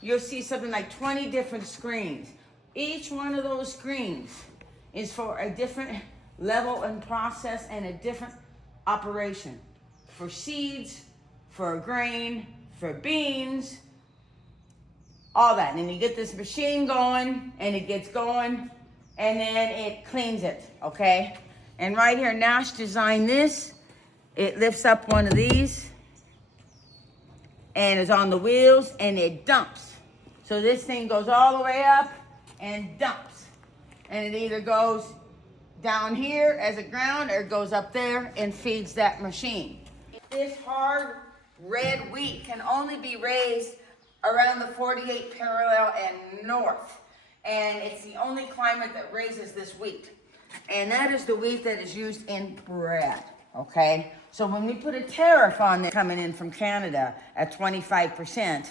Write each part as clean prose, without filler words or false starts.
you'll see something like 20 different screens. Each one of those screens is for a different level and process and a different operation. For seeds, for grain, for beans, all that. And you get this machine going, and it gets going, and then it cleans it, okay? And right here, Nash designed this. It lifts up one of these, and it's on the wheels, and it dumps. So this thing goes all the way up and dumps. And it either goes down here as a ground, or it goes up there and feeds that machine. This hard red wheat can only be raised around the 48 parallel and north. And it's the only climate that raises this wheat. And that is the wheat that is used in bread, okay? So when we put a tariff on it coming in from Canada at 25%,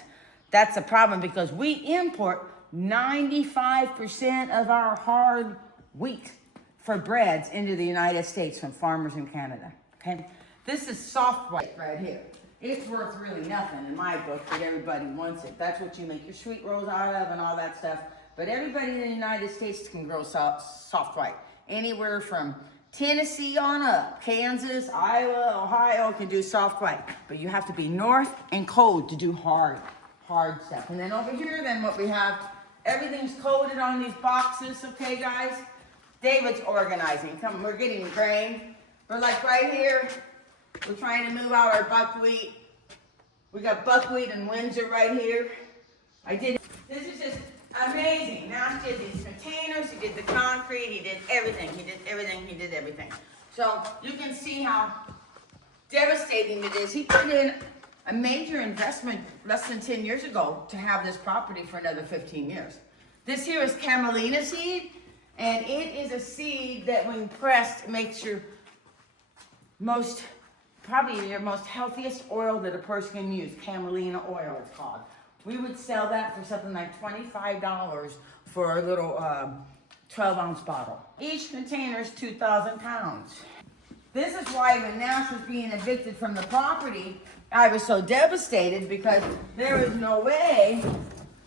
that's a problem because we import 95% of our hard wheat for breads into the United States from farmers in Canada, okay? This is soft white right here. It's worth really nothing in my book, but everybody wants it. That's what you make your sweet rolls out of and all that stuff. But everybody in the United States can grow soft white. Anywhere from Tennessee on up, Kansas, Iowa, Ohio can do soft white. But you have to be north and cold to do hard stuff. And then over here, then what we have, everything's coated on these boxes, okay guys? David's organizing. Come, we're getting grain. We're like right here, we're trying to move out our buckwheat. We got buckwheat in Windsor right here. This is just amazing. Nash did these containers, he did the concrete, he did everything. So you can see how devastating it is. He put in a major investment less than 10 years ago to have this property for another 15 years. This here is camelina seed, and it is a seed that when pressed makes probably your most healthiest oil that a person can use. Camelina oil, it's called. We would sell that for something like $25 for a little 12-ounce bottle. Each container is 2,000 pounds. This is why when Nash was being evicted from the property, I was so devastated because there is no way,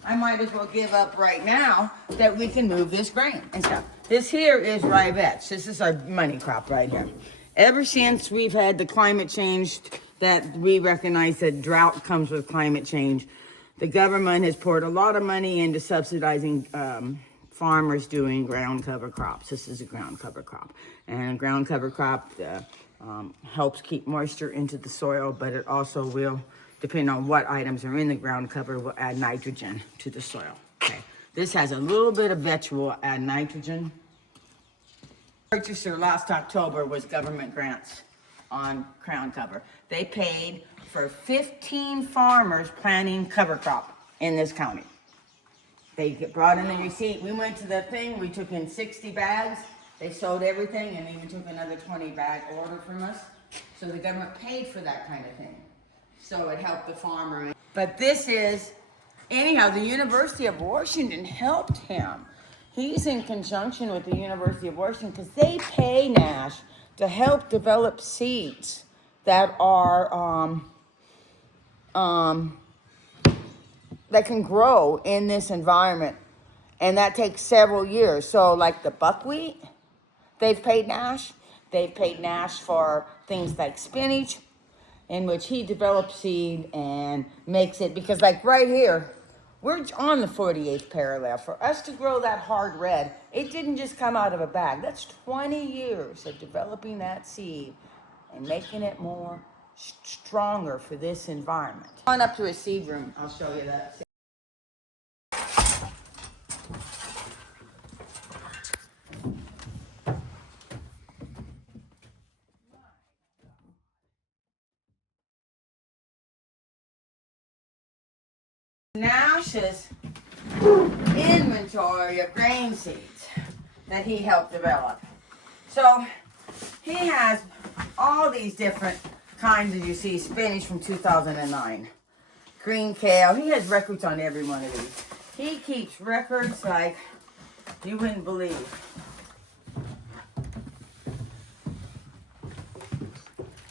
I might as well give up right now, that we can move this grain and stuff. This here is rye vetch. This is our money crop right here. Ever since we've had the climate change, that we recognize that drought comes with climate change, the government has poured a lot of money into subsidizing farmers doing ground cover crops. This is a ground cover crop. And a ground cover crop helps keep moisture into the soil, but it also will, depending on what items are in the ground cover, will add nitrogen to the soil. Okay. This has a little bit of vetch, will add nitrogen. Purchaser last October was government grants on ground cover. They paid for 15 farmers planting cover crop in this county. They brought in the receipt. We went to the thing, we took in 60 bags. They sold everything and even took another 20 bag order from us. So the government paid for that kind of thing. So it helped the farmer. But this is, anyhow, the University of Washington helped him. He's in conjunction with the University of Washington because they pay Nash to help develop seeds that are that can grow in this environment, and that takes several years. So like the buckwheat, they've paid Nash. They've paid Nash for things like spinach, in which he develops seed and makes it, because like right here, we're on the 48th parallel. For us to grow that hard red, it didn't just come out of a bag. That's 20 years of developing that seed and making it more stronger for this environment. On up to a seed room, I'll show you that. Nash's inventory of grain seeds that he helped develop. So he has all these different kinds, as you see, spinach from 2009, green kale. He has records on every one of these. He keeps records like you wouldn't believe.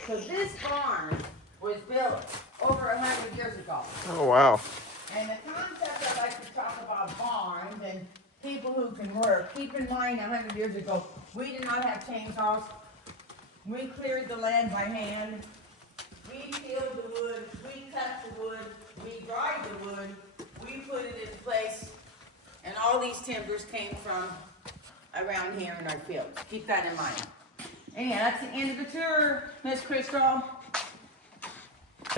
So this barn was built over 100 years ago. Oh, wow. And the concept can work. Keep in mind, 100 years ago, we did not have chainsaws. We cleared the land by hand. We peeled the wood, we cut the wood, we dried the wood, we put it in place, and all these timbers came from around here in our fields. Keep that in mind. Anyhow, that's the end of the tour, Miss Crystal.